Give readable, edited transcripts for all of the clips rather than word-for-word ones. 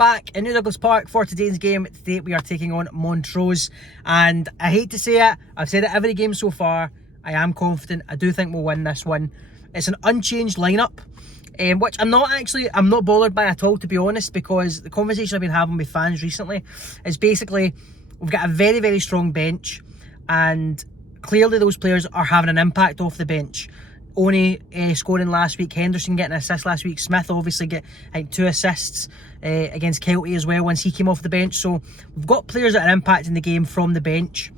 back in New Douglas Park for today's game. Today we are taking on Montrose, and I hate to say it, I've said it every game so far, I am confident. I do think we'll win this one. It's an unchanged lineup, which I'm not bothered by at all, to be honest, because the conversation I've been having with fans recently is basically we've got a very, very strong bench, and clearly those players are having an impact off the bench. Oni scoring last week, Henderson getting an assist last week, Smith obviously get 2 assists against Kelty as well once he came off the bench. So we've got players that are impacting the game from the bench.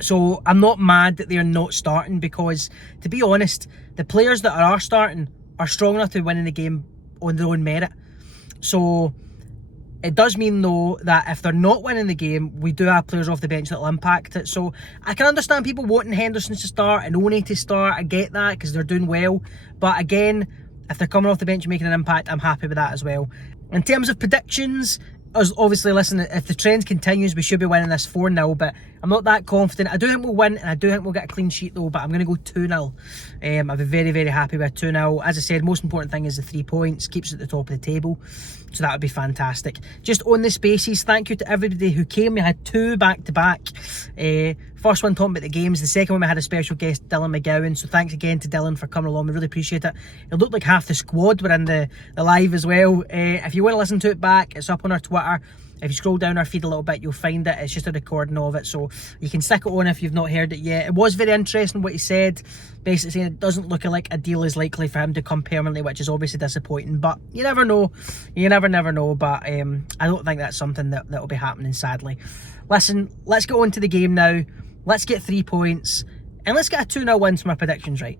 So I'm not mad that they're not starting, because to be honest, the players that are starting are strong enough to win in the game on their own merit. So it does mean though that if they're not winning the game, we do have players off the bench that will impact it. So I can understand people wanting Henderson to start and Oni to start. I get that because they're doing well. But again, if they're coming off the bench and making an impact, I'm happy with that as well. In terms of predictions, obviously, listen, if the trend continues, we should be winning this 4-0, but I'm not that confident. I do think we'll win, and I do think we'll get a clean sheet though, but I'm going to go 2-0. I'll be very, very happy with 2-0. As I said, most important thing is the 3 points, keeps us at the top of the table, so that would be fantastic. Just on the spaces, thank you to everybody who came. We had 2 back-to-back. First one talking about the games, the second one we had a special guest, Dylan McGowan, so thanks again to Dylan for coming along, we really appreciate it. It looked like half the squad were in the live as well. If you want to listen to it back, it's up on our Twitter. If you scroll down our feed a little bit, you'll find it. It's just a recording of it, so you can stick it on if you've not heard it yet. It was very interesting what he said, basically saying it doesn't look like a deal is likely for him to come permanently, which is obviously disappointing, but you never know. You never know, but I don't think that's something that will be happening, sadly. Listen, let's go on to the game now. Let's get 3 points, and let's get a 2-0 win for my predictions right.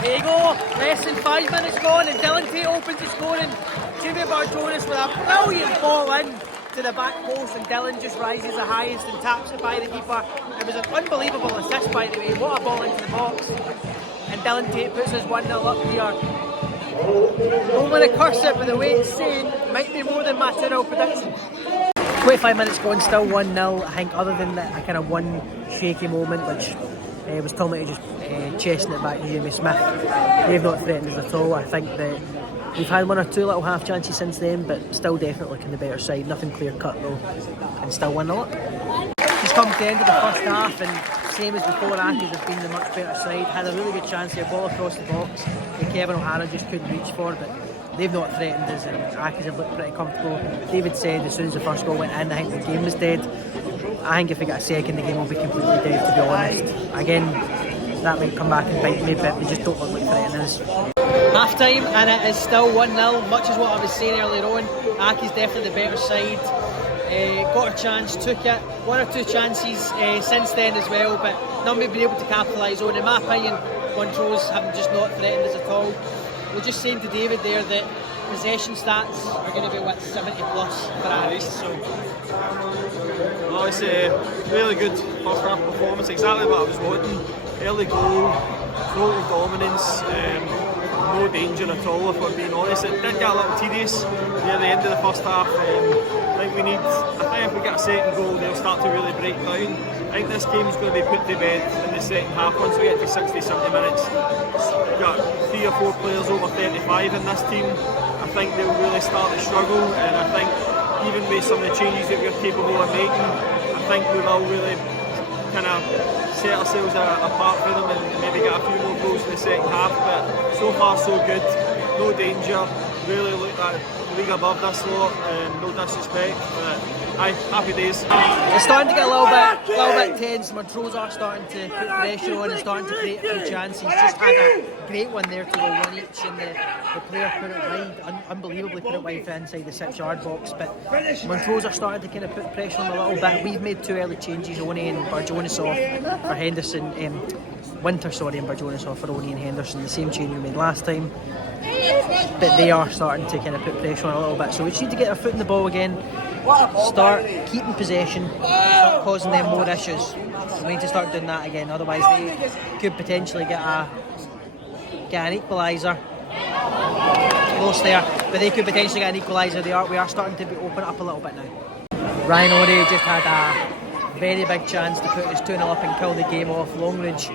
There you go, less than 5 minutes gone, and Dylan Tate opens the scoring. Jimmy Montrose with a brilliant ball in to the back post, and Dylan just rises the highest and taps it by the keeper. It was an unbelievable assist, by the way. What a ball into the box. And Dylan Tate puts us 1-0 up here. Don't want to curse it, but the way it's saying might be more than my 2-0 prediction. 25 minutes gone, still 1-0. I think other than that, a kind of one shaky moment, which was Tommy just chasing it back to Jamie Smith. They've not threatened us at all. I think that we've had 1 or 2 little half chances since then, but still definitely looking the better side. Nothing clear cut though, and still 1-0 up. He's come to the end of the first half, and same as before, Accies have been the much better side. Had a really good chance here, ball across the box that Kevin O'Hara just couldn't reach for, but they've not threatened us, and Accies have looked pretty comfortable. David said as soon as the first goal went in, I think the game was dead. I think if we get a second, the game will be completely dead, to be honest. Again, that might come back and bite me, but they just don't look like threatening us. Half time, and it is still 1-0, much as what I was saying earlier on. Accies definitely the better side. Got a chance, took it. 1 or 2 chances since then as well, but none we've been able to capitalise on. In my opinion, Montrose have just not threatened us at all. We're just saying to David there that possession stats are going to be what, 70 plus for Accies. So well, it's a really good first half performance, exactly what I was wanting. Early goal, total dominance, no danger at all if we're being honest. It did get a little tedious near the end of the first half. I think if we get a second goal, they'll start to really break down. I think this game's going to be put to bed in the second half once we get to 60-70 minutes. We've got 3 or 4 players over 35 in this team. I think they'll really start to struggle, and I think even with some of the changes that we're capable of making, I think we will really kind of set ourselves apart for them and maybe get a few more goals in the second half. But so far so good, no danger. Really looked at the league above this lot, no disrespect, but happy days. It's starting to get a little bit tense. Montrose are starting to put pressure on and starting to create a few chances. Just had a great one there to go 1 each, and the player put it wide, unbelievably put it wide for inside the 6-yard box. But Montrose are starting to kind of put pressure on a little bit. We've made 2 early changes, Oni and Barjonas off for Henderson. Winter, and Barjonas off for Oni and Henderson. The same change we made last time. but they are starting to kind of put pressure on a little bit. So we just need to get our foot in the ball again, start keeping possession, start causing them more issues. We need to start doing that again, otherwise they could potentially get an equaliser. Close there, but they could potentially get an equaliser. We are starting to open up a little bit now. Ryan O'Day just had a very big chance to put his 2-0 up and kill the game off. Longridge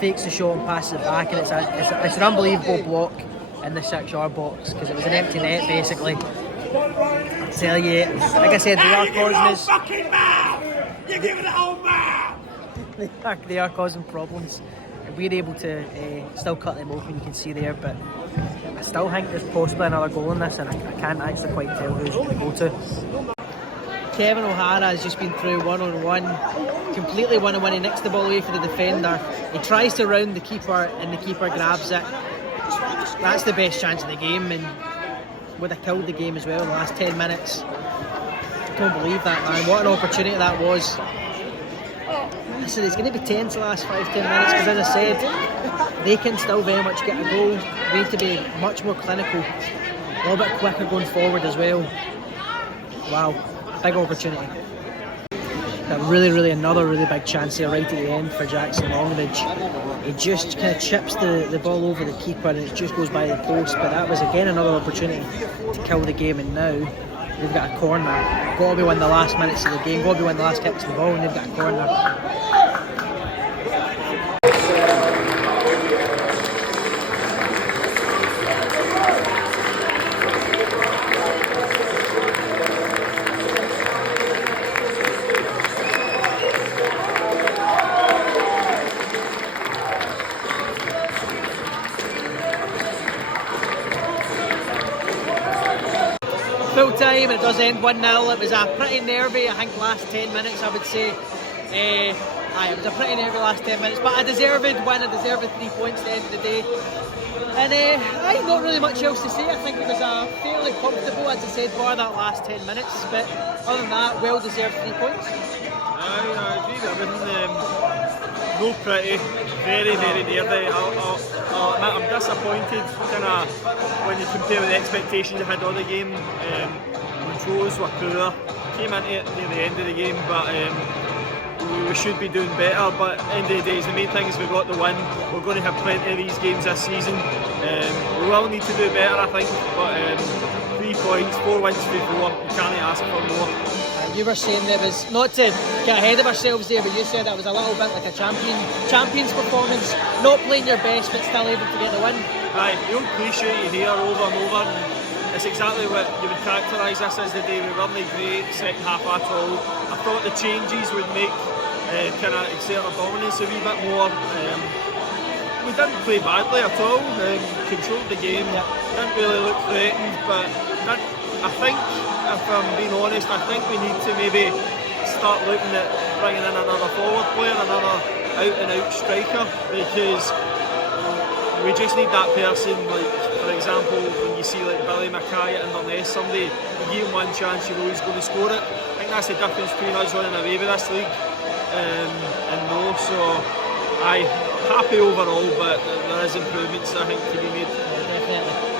fakes the shot and passes it back, and it's an unbelievable block in the 6-yard box because it was an empty net basically. I tell you, like I said, they are causing us. You give it a whole mouth. They are causing problems. We're able to still cut them open, you can see there, but I still think there's possibly another goal in this, and I can't actually quite tell who's going to go to. Kevin O'Hara has just been through one-on-one, completely one-on-one. He nicks the ball away for the defender. He tries to round the keeper, and the keeper grabs it. That's the best chance of the game, and would have killed the game as well in the last 10 minutes. I don't believe that, man. What an opportunity that was. Listen, it's going to be tense the last 5-10 minutes because, as I said, they can still very much get a goal. We need to be much more clinical, a little bit quicker going forward as well. Wow, big opportunity. But really another really big chance here right at the end for Jackson Longridge. He just kind of chips the ball over the keeper and it just goes by the post, but that was again another opportunity to kill the game, and now they've got a corner. Got to be one of the last minutes of the game, got to be one of the last kicks of the ball, and they've got a corner. Full time, and it does end 1-0. It was a pretty nervy, I think, last 10 minutes, I would say. It was a pretty nervy last 10 minutes, but a deserved win, a deserved 3 points at the end of the day. And not really much else to say. I think it was fairly comfortable, as I said, for that last 10 minutes, but other than that, well deserved 3 points. I agree with everything. No pretty, very nervy. I'll admit I'm disappointed when you compare with the expectations I had on the game. Montrose were poor, came into it near the end of the game, but we should be doing better. But at the end of the day, the main thing is we've got the win. We're going to have plenty of these games this season. We will need to do better, I think, but 3 points, 4 wins before, you can't ask for more. You were saying there was, not to get ahead of ourselves there, but you said that was a little bit like a champion's performance, not playing your best but still able to get the win. Aye, the old cliche you hear over and over, and it's exactly what you would characterise this as the day. We weren't great second half at all. I thought the changes would make exert our dominance a wee bit more. We didn't play badly at all, controlled the game, didn't really look threatened, but I think, if I'm being honest, I think we need to maybe start looking at bringing in another forward player, another out-and-out striker, because we just need that person. Like, for example, when you see like Billy Mackay at Inverness, somebody, you give him one chance, you know he's going to score it. I think that's the difference between us running away with this league and no. So I'm happy overall, but there is improvements I think to be made. Yeah, definitely.